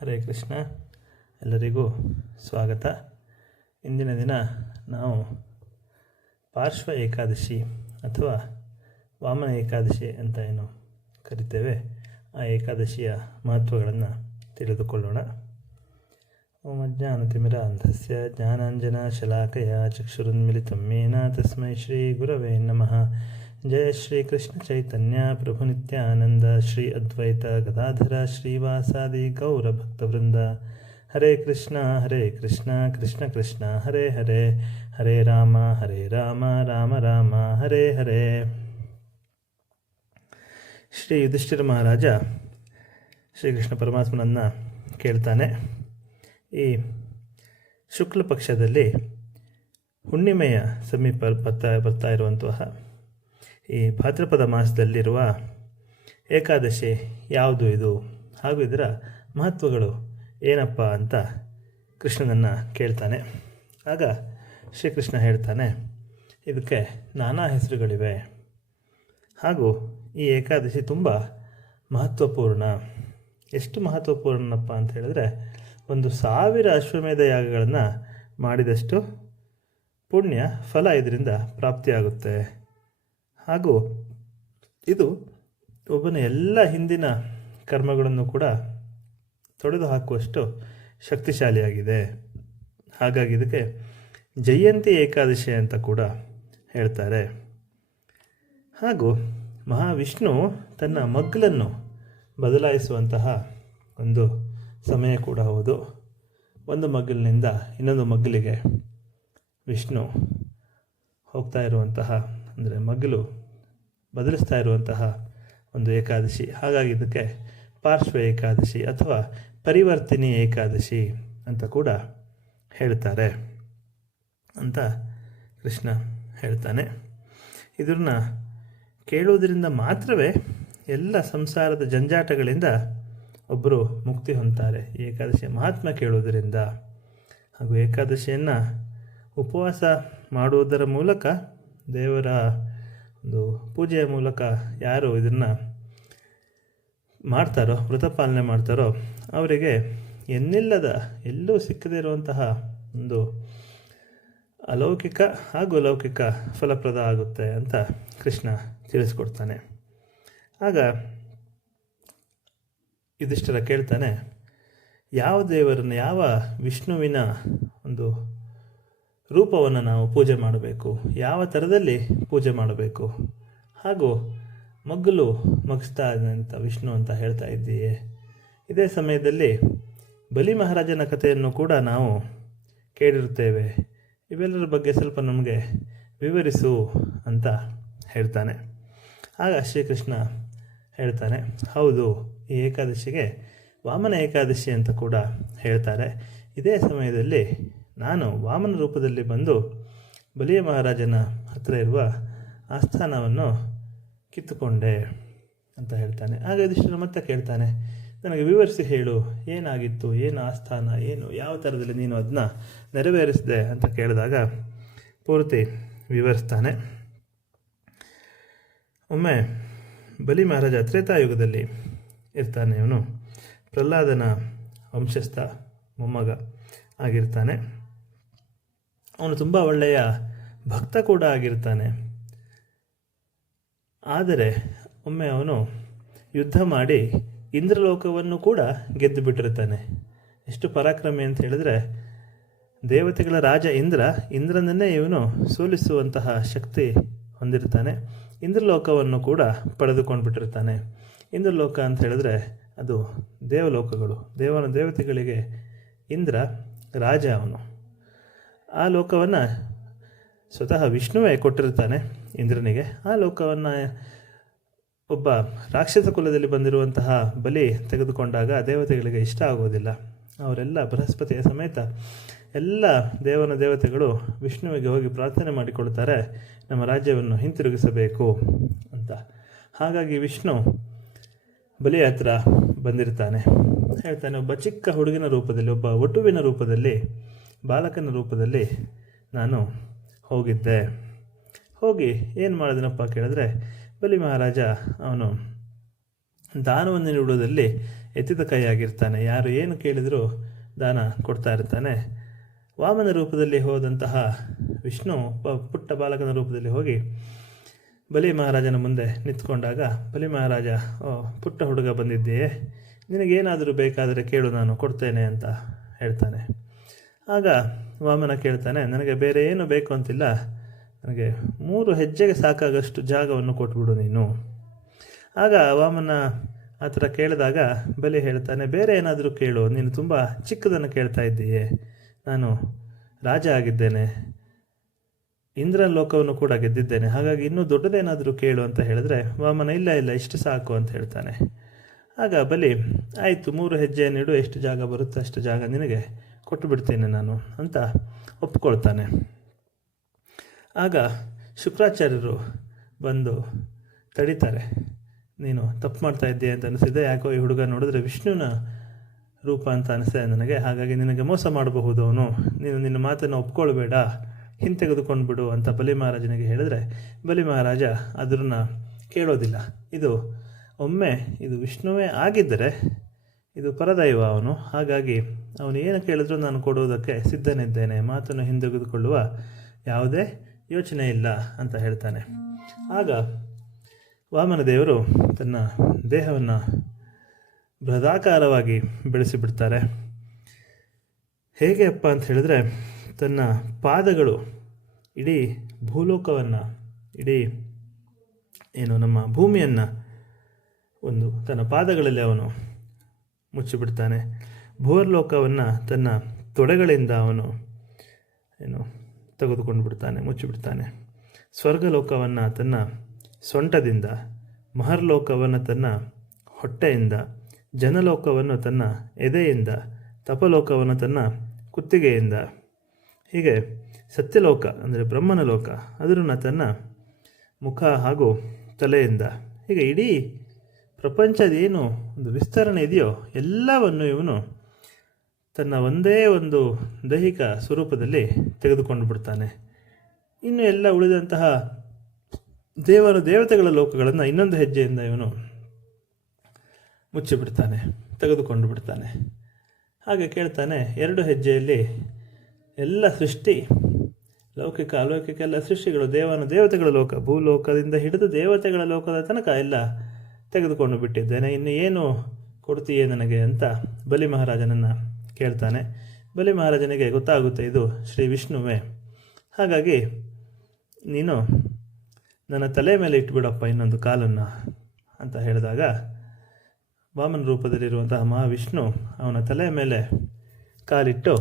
ಹರೇ ಕೃಷ್ಣ, ಎಲ್ಲರಿಗೂ ಸ್ವಾಗತ. ಇಂದಿನ ದಿನ ನಾವು ಪಾರ್ಶ್ವ ಏಕಾದಶಿ ಅಥವಾ ವಾಮನ ಏಕಾದಶಿ ಅಂತ ಏನು ಕರಿತೇವೆ, ಆ ಏಕಾದಶಿಯ ಮಹತ್ವಗಳನ್ನು ತಿಳಿದುಕೊಳ್ಳೋಣ. ಶಲಾಕಯ ಚಕ್ಷುರುನ್ಮಿಲಿತಂ ಮೇನ ತಸ್ಮೈ ಶ್ರೀ ಗುರವೇ ನಮಃ. ಜಯ ಶ್ರೀ ಕೃಷ್ಣ ಚೈತನ್ಯ ಪ್ರಭು ನಿತ್ಯಾನಂದ ಶ್ರೀ ಅದ್ವೈತ ಗದಾಧರ ಶ್ರೀವಾಸಾದಿ ಗೌರ ಭಕ್ತವೃಂದ ಹರೇ ಕೃಷ್ಣ ಹರೇ ಕೃಷ್ಣ ಕೃಷ್ಣ ಕೃಷ್ಣ ಹರೇ ಹರೇ ಹರೇ ರಾಮ ಹರೇ ರಾಮ ರಾಮ ರಾಮ ಹರೇ ಹರೇ ಶ್ರೀ ಯುಧಿಷ್ಠಿರ ಮಹಾರಾಜ ಶ್ರೀಕೃಷ್ಣ ಪರಮಾತ್ಮನನ್ನು ಕೇಳ್ತಾನೆ, ಈ ಶುಕ್ಲ ಪಕ್ಷದಲ್ಲಿ ಹುಣ್ಣಿಮೆಯ ಸಮೀಪ ಬರ್ತಾ ಬರ್ತಾ ಇರುವಂತಹ ಈ ಭಾದ್ರಪದ ಮಾಸದಲ್ಲಿರುವ ಏಕಾದಶಿ ಯಾವುದು ಇದು? ಹಾಗೂ ಇದರ ಮಹತ್ವಗಳು ಏನಪ್ಪ ಅಂತ ಕೃಷ್ಣನನ್ನು ಕೇಳ್ತಾನೆ. ಆಗ ಶ್ರೀಕೃಷ್ಣ ಹೇಳ್ತಾನೆ, ಇದಕ್ಕೆ ನಾನಾ ಹೆಸರುಗಳಿವೆ. ಹಾಗೂ ಈ ಏಕಾದಶಿ ತುಂಬ ಮಹತ್ವಪೂರ್ಣ. ಎಷ್ಟು ಮಹತ್ವಪೂರ್ಣಪ್ಪ ಅಂತ ಹೇಳಿದ್ರೆ, ಒಂದು ಸಾವಿರ ಅಶ್ವಮೇಧ ಯಾಗಗಳನ್ನು ಮಾಡಿದಷ್ಟು ಪುಣ್ಯ ಫಲ ಇದರಿಂದ ಪ್ರಾಪ್ತಿಯಾಗುತ್ತೆ. ಹಾಗೂ ಇದು ಒಬ್ಬನ ಎಲ್ಲ ಹಿಂದಿನ ಕರ್ಮಗಳನ್ನು ಕೂಡ ತೊಡೆದು ಹಾಕುವಷ್ಟು ಶಕ್ತಿಶಾಲಿಯಾಗಿದೆ. ಹಾಗಾಗಿ ಇದಕ್ಕೆ ಜಯಂತಿ ಏಕಾದಶಿ ಅಂತ ಕೂಡ ಹೇಳ್ತಾರೆ. ಹಾಗೂ ಮಹಾವಿಷ್ಣು ತನ್ನ ಮಗ್ಗಲನ್ನು ಬದಲಾಯಿಸುವಂತಹ ಒಂದು ಸಮಯ ಕೂಡ ಹೌದು. ಒಂದು ಮಗ್ಗಲಿನಿಂದ ಇನ್ನೊಂದು ಮಗ್ಗಲಿಗೆ ವಿಷ್ಣು ಹೋಗ್ತಾ ಇರುವಂತಹ ಅಂದರೆ ಮಗ್ಗಲು ಬದಲಿಸ್ತಾ ಇರುವಂತಹ ಒಂದು ಏಕಾದಶಿ. ಹಾಗಾಗಿ ಇದಕ್ಕೆ ಪಾರ್ಶ್ವ ಏಕಾದಶಿ ಅಥವಾ ಪರಿವರ್ತಿನಿ ಏಕಾದಶಿ ಅಂತ ಕೂಡ ಹೇಳ್ತಾರೆ ಅಂತ ಕೃಷ್ಣ ಹೇಳ್ತಾನೆ. ಇದನ್ನ ಕೇಳುವುದರಿಂದ ಮಾತ್ರವೇ ಎಲ್ಲ ಸಂಸಾರದ ಜಂಜಾಟಗಳಿಂದ ಒಬ್ಬರು ಮುಕ್ತಿ ಹೊಂತಾರೆ ಏಕಾದಶಿಯ ಮಹಾತ್ಮ ಕೇಳುವುದರಿಂದ ಹಾಗೂ ಏಕಾದಶಿಯನ್ನು ಉಪವಾಸ ಮಾಡುವುದರ ಮೂಲಕ ದೇವರ ಒಂದು ಪೂಜೆಯ ಮೂಲಕ ಯಾರು ಇದನ್ನು ಮಾಡ್ತಾರೋ, ವ್ರತಪಾಲನೆ ಮಾಡ್ತಾರೋ, ಅವರಿಗೆ ಎನ್ನಿಲ್ಲದ, ಎಲ್ಲೂ ಸಿಕ್ಕದೇ ಇರುವಂತಹ ಒಂದು ಅಲೌಕಿಕ ಹಾಗೂ ಅಲೌಕಿಕ ಫಲಪ್ರದ ಆಗುತ್ತೆ ಅಂತ ಕೃಷ್ಣ ತಿಳಿಸ್ಕೊಡ್ತಾನೆ. ಆಗ ಇದಿಷ್ಟರ ಕೇಳ್ತಾನೆ, ಯಾವ ದೇವರನ್ನು, ಯಾವ ವಿಷ್ಣುವಿನ ಒಂದು ರೂಪವನ್ನು ನಾವು ಪೂಜೆ ಮಾಡಬೇಕು. ಯಾವ ಥರದಲ್ಲಿ ಪೂಜೆ ಮಾಡಬೇಕು? ಹಾಗೂ ಮಗ್ಗಲು ಮಗಿಸ್ತಾ ಇದ್ದಂಥ ವಿಷ್ಣು ಅಂತ ಹೇಳ್ತಾ ಇದ್ದೀಯೇ. ಇದೇ ಸಮಯದಲ್ಲಿ ಬಲಿ ಮಹಾರಾಜನ ಕಥೆಯನ್ನು ಕೂಡ ನಾವು ಕೇಳಿರುತ್ತೇವೆ. ಇವೆಲ್ಲರ ಬಗ್ಗೆ ಸ್ವಲ್ಪ ನಮಗೆ ವಿವರಿಸು ಅಂತ ಹೇಳ್ತಾನೆ. ಆಗ ಶ್ರೀಕೃಷ್ಣ ಹೇಳ್ತಾನೆ, ಹೌದು, ಈ ಏಕಾದಶಿಗೆ ವಾಮನ ಏಕಾದಶಿ ಅಂತ ಕೂಡ ಹೇಳ್ತಾರೆ. ಇದೇ ಸಮಯದಲ್ಲಿ ನಾನು ವಾಮನ ರೂಪದಲ್ಲಿ ಬಂದು ಬಲಿಯ ಮಹಾರಾಜನ ಹತ್ತಿರ ಇರುವ ಆಸ್ಥಾನವನ್ನು ಕಿತ್ತುಕೊಂಡೆ ಅಂತ ಹೇಳ್ತಾನೆ. ಆಗ ಯುಧಿಷ್ಠಿರ ಮತ್ತೆ ಕೇಳ್ತಾನೆ, ನನಗೆ ವಿವರಿಸಿ ಹೇಳು, ಏನಾಗಿತ್ತು, ಏನು ಆಸ್ಥಾನ, ಏನು, ಯಾವ ಥರದಲ್ಲಿ ನೀನು ಅದನ್ನ ನೆರವೇರಿಸಿದೆ? ಅಂತ ಕೇಳಿದಾಗ ಪೂರ್ತಿ ವಿವರಿಸ್ತಾನೆ. ಒಮ್ಮೆ ಬಲಿ ಮಹಾರಾಜ ತ್ರೇತಾಯುಗದಲ್ಲಿ ಇರ್ತಾನೆ ಇವನು. ಪ್ರಹ್ಲಾದನ ವಂಶಸ್ಥ ಮೊಮ್ಮಗ ಆಗಿರ್ತಾನೆ. ಅವನು ತುಂಬ ಒಳ್ಳೆಯ ಭಕ್ತ ಕೂಡ ಆಗಿರ್ತಾನೆ. ಆದರೆ ಒಮ್ಮೆ ಅವನು ಯುದ್ಧ ಮಾಡಿ ಇಂದ್ರಲೋಕವನ್ನು ಕೂಡ ಗೆದ್ದು ಬಿಟ್ಟಿರ್ತಾನೆ. ಎಷ್ಟು ಪರಾಕ್ರಮಿ ಅಂತ ಹೇಳಿದ್ರೆ, ದೇವತೆಗಳ ರಾಜ ಇಂದ್ರ, ಇಂದ್ರನನ್ನೇ ಇವನು ಸೋಲಿಸುವಂತಹ ಶಕ್ತಿ ಹೊಂದಿರ್ತಾನೆ. ಇಂದ್ರಲೋಕವನ್ನು ಕೂಡ ಪಡೆದುಕೊಂಡು ಬಿಟ್ಟಿರ್ತಾನೆ. ಇಂದ್ರಲೋಕ ಅಂತ ಹೇಳಿದ್ರೆ ಅದು ದೇವಲೋಕಗಳು. ದೇವನ ದೇವತೆಗಳಿಗೆ ಇಂದ್ರ ರಾಜ ಅವನು. ಆ ಲೋಕವನ್ನು ಸ್ವತಃ ವಿಷ್ಣುವೇ ಕೊಟ್ಟಿರ್ತಾನೆ ಇಂದ್ರನಿಗೆ. ಆ ಲೋಕವನ್ನು ಒಬ್ಬ ರಾಕ್ಷಸ ಕುಲದಲ್ಲಿ ಬಂದಿರುವಂತಹ ಬಲಿ ತೆಗೆದುಕೊಂಡಾಗ ದೇವತೆಗಳಿಗೆ ಇಷ್ಟ ಆಗೋದಿಲ್ಲ ಅವರೆಲ್ಲ ಬೃಹಸ್ಪತಿಯ ಸಮೇತ ಎಲ್ಲ ದೇವನ ದೇವತೆಗಳು ವಿಷ್ಣುವಿಗೆ ಹೋಗಿ ಪ್ರಾರ್ಥನೆ ಮಾಡಿಕೊಳ್ತಾರೆ, ನಮ್ಮ ರಾಜ್ಯವನ್ನು ಹಿಂತಿರುಗಿಸಬೇಕು ಅಂತ. ಹಾಗಾಗಿ ವಿಷ್ಣು ಬಲಿಯ ಹತ್ರ ಬಂದಿರ್ತಾನೆ. ಹೇಳ್ತಾನೆ, ಒಬ್ಬ ಚಿಕ್ಕ ಹುಡುಗಿನ ರೂಪದಲ್ಲಿ, ಒಬ್ಬ ಒಟುವಿನ ರೂಪದಲ್ಲಿ ಬಾಲಕನ ರೂಪದಲ್ಲಿ ನಾನು ಹೋಗಿದ್ದೆ. ಹೋಗಿ ಏನು ಮಾಡಿದನಪ್ಪ ಕೇಳಿದ್ರೆ, ಬಲಿ ಮಹಾರಾಜ, ಅವನು ದಾನವನ್ನು ನೀಡುವುದರಲ್ಲಿ ಎತ್ತಿದ ಕೈಯಾಗಿರ್ತಾನೆ. ಯಾರು ಏನು ಕೇಳಿದರೂ ದಾನ ಕೊಡ್ತಾ ಇರ್ತಾನೆ. ವಾಮನ ರೂಪದಲ್ಲಿ ಹೋದಂತಹ ವಿಷ್ಣು ಪುಟ್ಟ ಬಾಲಕನ ರೂಪದಲ್ಲಿ ಹೋಗಿ ಬಲಿ ಮಹಾರಾಜನ ಮುಂದೆ ನಿಂತ್ಕೊಂಡಾಗ, ಬಲಿ ಮಹಾರಾಜ, ಓ, ಪುಟ್ಟ ಹುಡುಗ ಬಂದಿದ್ದೀಯೇ? ನಿನಗೇನಾದರೂ ಬೇಕಾದರೆ ಕೇಳು, ನಾನು ಕೊಡ್ತೇನೆ ಅಂತ ಹೇಳ್ತಾನೆ. ಆಗ ವಾಮನ ಕೇಳ್ತಾನೆ, ನನಗೆ ಬೇರೆ ಏನು ಬೇಕು ಅಂತಿಲ್ಲ. ನನಗೆ ಮೂರು ಹೆಜ್ಜೆಗೆ ಸಾಕಾಗಷ್ಟು ಜಾಗವನ್ನು ಕೊಟ್ಬಿಡು ನೀನು. ಆಗ ವಾಮನ ಆ ಥರ ಕೇಳಿದಾಗ ಬಲಿ ಹೇಳ್ತಾನೆ, ಬೇರೆ ಏನಾದರೂ ಕೇಳು. ನೀನು ತುಂಬ ಚಿಕ್ಕದನ್ನು ಕೇಳ್ತಾ ಇದ್ದೀಯೇ. ನಾನು ರಾಜ ಆಗಿದ್ದೇನೆ. ಇಂದ್ರ ಲೋಕವನ್ನು ಕೂಡ ಗೆದ್ದಿದ್ದೇನೆ. ಹಾಗಾಗಿ ಇನ್ನೂ ದೊಡ್ಡದೇನಾದರೂ ಕೇಳು ಅಂತ ಹೇಳಿದ್ರೆ ವಾಮನ, ಇಲ್ಲ ಇಲ್ಲ, ಇಷ್ಟು ಸಾಕು ಅಂತ ಹೇಳ್ತಾನೆ. ಆಗ ಬಲಿ, ಆಯಿತು, ಮೂರು ಹೆಜ್ಜೆಯನ್ನಿಡು ಎಷ್ಟು ಜಾಗ ಬರುತ್ತೆ ಅಷ್ಟು ಜಾಗ ನಿನಗೆ. ಕೊಟ್ಟು ಬಿಡ್ತೇನೆ ನಾನು ಅಂತ ಒಪ್ಕೊಳ್ತಾನೆ. ಆಗ ಶುಕ್ರಾಚಾರ್ಯರು ಬಂದು ತಡೀತಾರೆ. ನೀನು ತಪ್ಪು ಮಾಡ್ತಾ ಇದ್ದೀಯ ಅಂತ ಅನಿಸಿದೆ ಯಾಕೋ ಈ ಹುಡುಗ ನೋಡಿದ್ರೆ ವಿಷ್ಣುವಿನ ರೂಪ ಅಂತ ಅನಿಸ್ತಾ ಇದೆ ನನಗೆ, ಹಾಗಾಗಿ ನಿನಗೆ ಮೋಸ ಮಾಡಬಹುದು ಅವನು. ನೀನು ನಿನ್ನ ಮಾತನ್ನು ಒಪ್ಕೊಳ್ಬೇಡ, ಹಿಂತೆಗೆದುಕೊಂಡು ಬಿಡು ಅಂತ ಬಲಿ ಮಹಾರಾಜನಿಗೆ ಹೇಳಿದ್ರೆ ಬಲಿ ಮಹಾರಾಜ ಅದನ್ನು ಕೇಳೋದಿಲ್ಲ. ಇದು ಒಮ್ಮೆ ಇದು ವಿಷ್ಣುವೇ ಆಗಿದ್ದರೆ ಇದು ಪರದೈವ ಅವನು. ಹಾಗಾಗಿ ಅವನು ಏನು ಕೇಳಿದ್ರೂ ನಾನು ಕೊಡುವುದಕ್ಕೆ ಸಿದ್ಧನಿದ್ದೇನೆ. ಮಾತನ್ನು ಹಿಂದೆಗೆದುಕೊಳ್ಳುವ ಯಾವುದೇ ಯೋಚನೆ ಇಲ್ಲ ಅಂತ ಹೇಳ್ತಾನೆ. ಆಗ ವಾಮನ ದೇವರು ತನ್ನ ದೇಹವನ್ನು ಬೃಹದಾಕಾರವಾಗಿ ಬೆಳೆಸಿಬಿಡ್ತಾರೆ. ಹೇಗೆ ಅಪ್ಪ ಅಂತ ಹೇಳಿದ್ರೆ, ತನ್ನ ಪಾದಗಳು ಇಡೀ ಭೂಲೋಕವನ್ನು, ಇಡೀ ಏನು ನಮ್ಮ ಭೂಮಿಯನ್ನು ಒಂದು ತನ್ನ ಪಾದಗಳಲ್ಲಿ ಅವನು ಮುಚ್ಚಿಬಿಡ್ತಾನೆ. ಭೂರ್ಲೋಕವನ್ನು ತನ್ನ ತೊಡೆಗಳಿಂದ ಅವನು ಏನು ತೆಗೆದುಕೊಂಡು ಬಿಡ್ತಾನೆ ಮುಚ್ಚಿಬಿಡ್ತಾನೆ. ಸ್ವರ್ಗಲೋಕವನ್ನು ತನ್ನ ಸೊಂಟದಿಂದ, ಮಹರ್ಲೋಕವನ್ನು ತನ್ನ ಹೊಟ್ಟೆಯಿಂದ, ಜನಲೋಕವನ್ನು ತನ್ನ ಎದೆಯಿಂದ, ತಪಲೋಕವನ್ನು ತನ್ನ ಕುತ್ತಿಗೆಯಿಂದ. ಹೀಗೆ ಸತ್ಯಲೋಕ ಅಂದರೆ ಬ್ರಹ್ಮನ ಲೋಕ ಅದನ್ನು ತನ್ನ ಮುಖ ಹಾಗೂ ತಲೆಯಿಂದ, ಹೀಗೆ ಇಡೀ ಪ್ರಪಂಚದ ಏನು ಒಂದು ವಿಸ್ತರಣೆ ಇದೆಯೋ ಎಲ್ಲವನ್ನು ಇವನು ತನ್ನ ಒಂದೇ ಒಂದು ದೈಹಿಕ ಸ್ವರೂಪದಲ್ಲಿ ತೆಗೆದುಕೊಂಡು ಬಿಡ್ತಾನೆ. ಇನ್ನು ಎಲ್ಲ ಉಳಿದಂತಹ ದೇವರ ದೇವತೆಗಳ ಲೋಕಗಳನ್ನು ಇನ್ನೊಂದು ಹೆಜ್ಜೆಯಿಂದ ಇವನು ಮುಚ್ಚಿಬಿಡ್ತಾನೆ ತೆಗೆದುಕೊಂಡು ಬಿಡ್ತಾನೆ. ಹಾಗೆ ಕೇಳ್ತಾನೆ, ಎರಡು ಹೆಜ್ಜೆಯಲ್ಲಿ ಎಲ್ಲ ಸೃಷ್ಟಿ, ಲೌಕಿಕ, ಅಲೌಕಿಕ ಎಲ್ಲ ಸೃಷ್ಟಿಗಳು ದೇವನ ದೇವತೆಗಳ ಲೋಕ, ಭೂಲೋಕದಿಂದ ಹಿಡಿದು ದೇವತೆಗಳ ಲೋಕದ ತನಕ ಎಲ್ಲ ತೆಗೆದುಕೊಂಡು ಬಿಟ್ಟಿದ್ದೇನೆ. ಇನ್ನು ಏನು ಕೊಡ್ತೀಯೇ ನನಗೆ ಅಂತ ಬಲಿ ಮಹಾರಾಜನನ್ನು ಕೇಳ್ತಾನೆ. ಬಲಿ ಮಹಾರಾಜನಿಗೆ ಗೊತ್ತಾಗುತ್ತೆ, ಇದು ಶ್ರೀ ವಿಷ್ಣುವೇ. ಹಾಗಾಗಿ ನೀನು ನನ್ನ ತಲೆ ಮೇಲೆ ಇಟ್ಬಿಡಪ್ಪ ಇನ್ನೊಂದು ಕಾಲನ್ನು ಅಂತ ಹೇಳಿದಾಗ ವಾಮನ ರೂಪದಲ್ಲಿರುವಂತಹ ಮಹಾವಿಷ್ಣು ಅವನ ತಲೆ ಮೇಲೆ ಕಾಲಿಟ್ಟು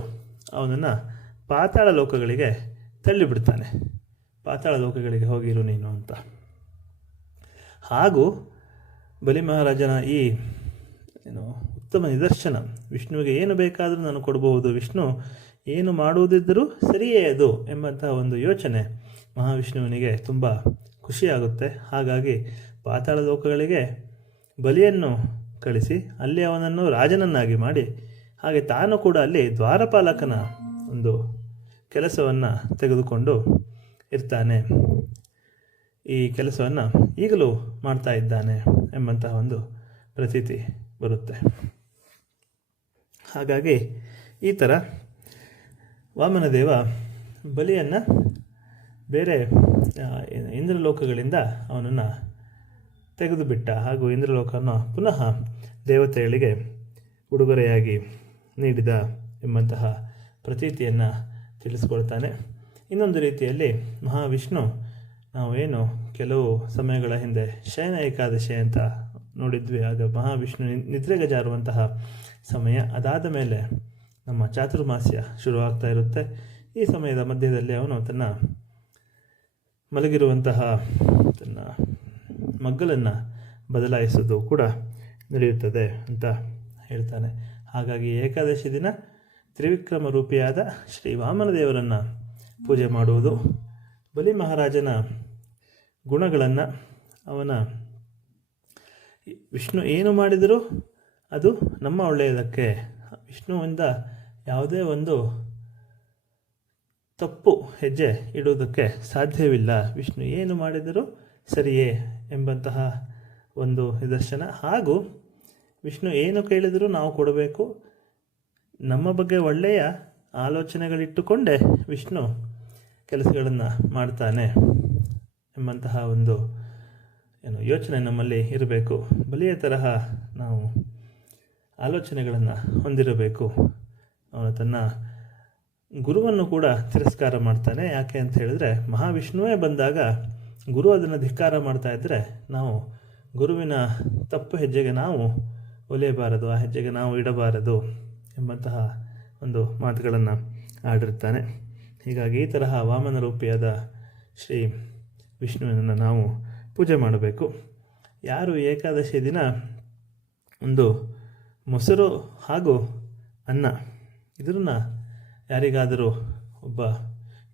ಅವನನ್ನು ಪಾತಾಳ ಲೋಕಗಳಿಗೆ ತಳ್ಳಿಬಿಡ್ತಾನೆ. ಪಾತಾಳ ಲೋಕಗಳಿಗೆ ಹೋಗಿರು ನೀನು ಅಂತ. ಹಾಗೂ ಬಲಿ ಮಹಾರಾಜನ ಈ, ಏನು, ಉತ್ತಮ ನಿದರ್ಶನ. ವಿಷ್ಣುವಿಗೆ ಏನು ಬೇಕಾದರೂ ನಾನು ಕೊಡಬಹುದು. ವಿಷ್ಣು ಏನು ಮಾಡುವುದಿದ್ದರೂ ಸರಿಯೇ ಅದು ಎಂಬಂತಹ ಒಂದು ಯೋಚನೆ ಮಹಾವಿಷ್ಣುವಿನಿಗೆ ತುಂಬ ಖುಷಿಯಾಗುತ್ತೆ. ಹಾಗಾಗಿ ಪಾತಾಳ ಲೋಕಗಳಿಗೆ ಬಲಿಯನ್ನು ಕಳಿಸಿ ಅಲ್ಲಿ ಅವನನ್ನು ರಾಜನನ್ನಾಗಿ ಮಾಡಿ, ಹಾಗೆ ತಾನು ಕೂಡ ಅಲ್ಲಿ ದ್ವಾರಪಾಲಕನ ಒಂದು ಕೆಲಸವನ್ನು ತೆಗೆದುಕೊಂಡು ಇರ್ತಾನೆ. ಈ ಕೆಲಸವನ್ನು ಈಗಲೂ ಮಾಡ್ತಾ ಇದ್ದಾನೆ. ಎಂಬಂತಹ ಒಂದು ಪ್ರತೀತಿ ಬರುತ್ತೆ. ಹಾಗಾಗಿ ಈ ಥರ ವಾಮನದೇವ ಬಲಿಯನ್ನು ಬೇರೆ ಇಂದ್ರಲೋಕಗಳಿಂದ ಅವನನ್ನು ತೆಗೆದುಬಿಟ್ಟ ಹಾಗೂ ಇಂದ್ರಲೋಕವನ್ನು ಪುನಃ ದೇವತೆಗಳಿಗೆ ಉಡುಗೊರೆಯಾಗಿ ನೀಡಿದ ಎಂಬಂತಹ ಪ್ರತೀತಿಯನ್ನು ತಿಳಿಸ್ಕೊಳ್ತಾನೆ. ಇನ್ನೊಂದು ರೀತಿಯಲ್ಲಿ ಮಹಾವಿಷ್ಣು ನಾವೇನು ಕೆಲವು ಸಮಯಗಳ ಹಿಂದೆ ಶಯನ ಏಕಾದಶಿ ಅಂತ ನೋಡಿದ್ವಿ. ಆಗ ಮಹಾವಿಷ್ಣು ನಿದ್ರೆಗೆ ಜಾರುವಂತಹ ಸಮಯ ಅದಾದ ಮೇಲೆ ನಮ್ಮ ಚಾತುರ್ಮಾಸ್ಯ ಶುರುವಾಗ್ತಾ ಇರುತ್ತೆ. ಈ ಸಮಯದ ಮಧ್ಯದಲ್ಲಿ ಅವನು ತನ್ನ ಮಲಗಿರುವಂತಹ ತನ್ನ ಮಗ್ಗಲನ್ನು ಬದಲಾಯಿಸೋದು ಕೂಡ ನಡೆಯುತ್ತದೆ ಅಂತ ಹೇಳ್ತಾನೆ. ಹಾಗಾಗಿ ಏಕಾದಶಿ ದಿನ ತ್ರಿವಿಕ್ರಮ ರೂಪಿಯಾದ ಶ್ರೀ ವಾಮನ ದೇವರನ್ನು ಪೂಜೆ ಮಾಡುವುದು ಬಲಿ ಮಹಾರಾಜನ ಗುಣಗಳನ್ನು ಅವನ ವಿಷ್ಣು ಏನು ಮಾಡಿದರೂ? ಅದು ನಮ್ಮ ಒಳ್ಳೆಯದಕ್ಕೆ. ವಿಷ್ಣುವಿಂದ ಯಾವುದೇ ಒಂದು ತಪ್ಪು ಹೆಜ್ಜೆ ಇಡುವುದಕ್ಕೆ ಸಾಧ್ಯವಿಲ್ಲ. ವಿಷ್ಣು ಏನು ಮಾಡಿದರೂ ಸರಿಯೇ ಎಂಬಂತಹ ಒಂದು ನಿದರ್ಶನ. ಹಾಗೂ ವಿಷ್ಣು ಏನು ಕೇಳಿದರೂ ನಾವು ಕೊಡಬೇಕು. ನಮ್ಮ ಬಗ್ಗೆ ಒಳ್ಳೆಯ ಆಲೋಚನೆಗಳಿಟ್ಟುಕೊಂಡೇ ವಿಷ್ಣು ಕೆಲಸಗಳನ್ನು ಮಾಡ್ತಾನೆ ಎಂಬಂತಹ ಒಂದು, ಏನು, ಯೋಚನೆ ನಮ್ಮಲ್ಲಿ ಇರಬೇಕು. ಬಲಿಯ ತರಹ ನಾವು ಆಲೋಚನೆಗಳನ್ನು ಹೊಂದಿರಬೇಕು. ಅವನು ತನ್ನ ಗುರುವನ್ನು ಕೂಡ ತಿರಸ್ಕಾರ ಮಾಡ್ತಾನೆ. ಯಾಕೆ ಅಂತ ಹೇಳಿದ್ರೆ, ಮಹಾವಿಷ್ಣುವೇ ಬಂದಾಗ ಗುರು ಅದನ್ನು ಧಿಕ್ಕಾರ ಮಾಡ್ತಾ ಇದ್ದರೆ ನಾವು ಗುರುವಿನ ತಪ್ಪು ಹೆಜ್ಜೆಗೆ ನಾವು ಒಲಿಯಬಾರದು, ಆ ಹೆಜ್ಜೆಗೆ ನಾವು ಇಡಬಾರದು ಎಂಬಂತಹ ಒಂದು ಮಾತುಗಳನ್ನು ಆಡಿರ್ತಾನೆ. ಹೀಗಾಗಿ ಈ ತರಹ ವಾಮನ ರೂಪಿಯಾದ ಶ್ರೀ ವಿಷ್ಣುವಿನನ್ನು ನಾವು ಪೂಜೆ ಮಾಡಬೇಕು. ಯಾರು ಏಕಾದಶಿ ದಿನ ಒಂದು ಮೊಸರು ಹಾಗೂ ಅನ್ನ, ಇದನ್ನು ಯಾರಿಗಾದರೂ ಒಬ್ಬ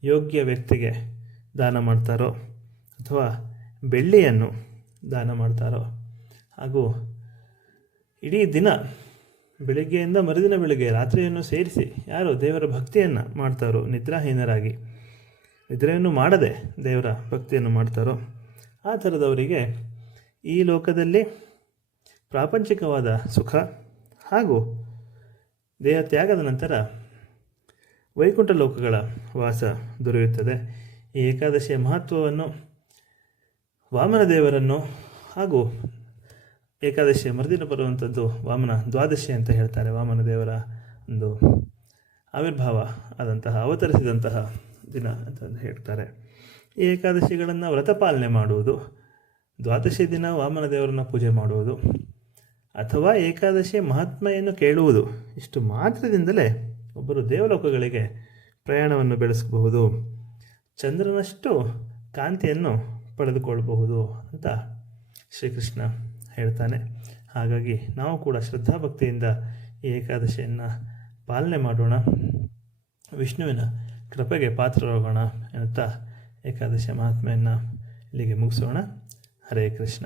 ಯೋಗ್ಯ ವ್ಯಕ್ತಿಗೆ ದಾನ ಮಾಡ್ತಾರೋ ಅಥವಾ ಬೆಳ್ಳಿಯನ್ನು ದಾನ ಮಾಡ್ತಾರೋ ಹಾಗೂ ಇಡೀ ದಿನ ಬೆಳಿಗ್ಗೆಯಿಂದ ಮರುದಿನ ಬೆಳಿಗ್ಗೆ ರಾತ್ರಿಯನ್ನು ಸೇರಿಸಿ ಯಾರು ದೇವರ ಭಕ್ತಿಯನ್ನು ಮಾಡ್ತಾರೋ ನಿದ್ರಾಹೀನರಾಗಿ, ನಿದ್ರೆಯನ್ನು ಮಾಡದೆ ದೇವರ ಭಕ್ತಿಯನ್ನು ಮಾಡ್ತಾರೋ, ಆ ಥರದವರಿಗೆ ಈ ಲೋಕದಲ್ಲಿ ಪ್ರಾಪಂಚಿಕವಾದ ಸುಖ ಹಾಗೂ ದೇಹ ತ್ಯಾಗದ ನಂತರ ವೈಕುಂಠ ಲೋಕಗಳ ವಾಸ ದೊರೆಯುತ್ತದೆ. ಈ ಏಕಾದಶಿಯ ಮಹತ್ವವನ್ನು ವಾಮನ ದೇವರನ್ನು ಹಾಗೂ ಏಕಾದಶಿಯ ಮರುದಿನ ಬರುವಂಥದ್ದು ವಾಮನ ದ್ವಾದಶಿ ಅಂತ ಹೇಳ್ತಾರೆ ವಾಮನ ದೇವರ ಒಂದು ಆವಿರ್ಭಾವ ಆದಂತಹ, ಅವತರಿಸಿದಂತಹ ದಿನ ಅಂತ ಹೇಳ್ತಾರೆ. ಈ ಏಕಾದಶಿಗಳನ್ನು ವ್ರತಪಾಲನೆ ಮಾಡುವುದು, ದ್ವಾದಶಿ ದಿನ ವಾಮನ ದೇವರನ್ನ ಪೂಜೆ ಮಾಡುವುದು, ಅಥವಾ ಏಕಾದಶಿ ಮಹಾತ್ಮೆಯನ್ನು ಕೇಳುವುದು, ಇಷ್ಟು ಮಾತ್ರದಿಂದಲೇ ಒಬ್ಬರು ದೇವಲೋಕಗಳಿಗೆ ಪ್ರಯಾಣವನ್ನು ಬೆಳೆಸಬಹುದು, ಚಂದ್ರನಷ್ಟು ಕಾಂತಿಯನ್ನು ಪಡೆದುಕೊಳ್ಳಬಹುದು ಅಂತ ಶ್ರೀಕೃಷ್ಣ ಹೇಳ್ತಾನೆ. ಹಾಗಾಗಿ ನಾವು ಕೂಡ ಶ್ರದ್ಧಾಭಕ್ತಿಯಿಂದ ಈ ಏಕಾದಶಿಯನ್ನು ಪಾಲನೆ ಮಾಡೋಣ. ವಿಷ್ಣುವಿನ ಕೃಪೆಗೆ ಪಾತ್ರರಾಗೋಣ ಎನ್ನುತ್ತಾ ಏಕಾದಶಿ ಮಹಾತ್ಮೆಯನ್ನು ಇಲ್ಲಿಗೆ ಮುಗಿಸೋಣ. ಹರೇ ಕೃಷ್ಣ.